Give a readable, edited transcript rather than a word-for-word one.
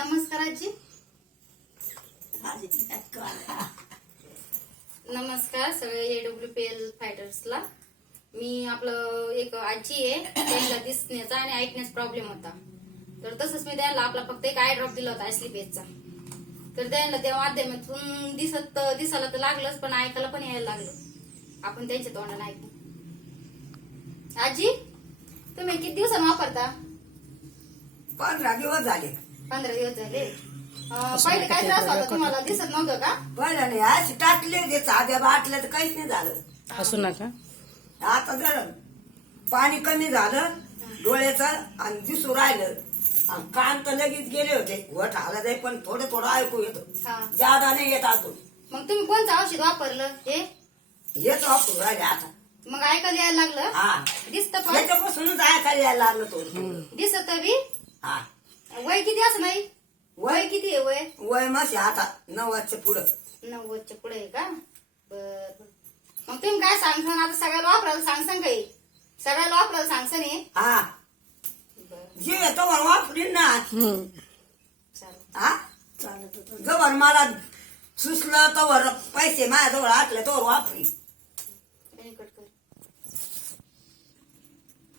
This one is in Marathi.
नमस्कार आजी. नमस्कार सगळे AWPL फायटर्सला. मी आपलं एक आजी आहे, त्यांना दिसण्याचा आणि ऐकण्याचा प्रॉब्लेम होता. तर तसंच मी त्यांना आपला फक्त एक आय ड्रॉप दिला होता आयस्लीपेजचा. तर त्यांना त्या माध्यमातून दिसायला तर लागलंच, पण ऐकायला पण यायला लागलं. आपण त्यांच्या तोंडाने ऐकू. आजी, तुम्ही किती दिवसांनी वापरता? 15 दिवस झाले. 15 दिवस झाले. पहिले काय त्रास होता तुम्हाला? दिसत नव्हतं का? पहिलं नाही अशी टाकले ते साध्या बाटल्या तर काहीच नाही झालं. असू नका. आता जर पाणी कमी झालं डोळ्याचं आणि दिसू राहिलं आणि कान तर लगेच गेले होते. वट आला जाई पण थोडं थोडं ऐकू येतो, हा. जादा नाही येत अजून. मग तुम्ही कोणतं औषध वापरलं? येत वापरू राहिले आता. मग ऐकायला यायला लागलं? हा, दिसत पण? त्याच्यापासूनच ऐकायला यायला लागलं थोडं. दिसत बी? हा, वय किती असं नाही? वय किती आहे वय? वय मासे आता 90च्या पुढं. 90च्या पुढे आहे का? बर. मग तुम्ही काय सांगसान? आता सगळ्याला वापरायला सांगसान काही? सगळ्याला वापरायला सांगसान हे? हा, बर, जे येतो वापरीन ना. चालेल. हा, जवळ मला सुचलं तवर पैसे माझ्याजवळ असले तवर वापरी.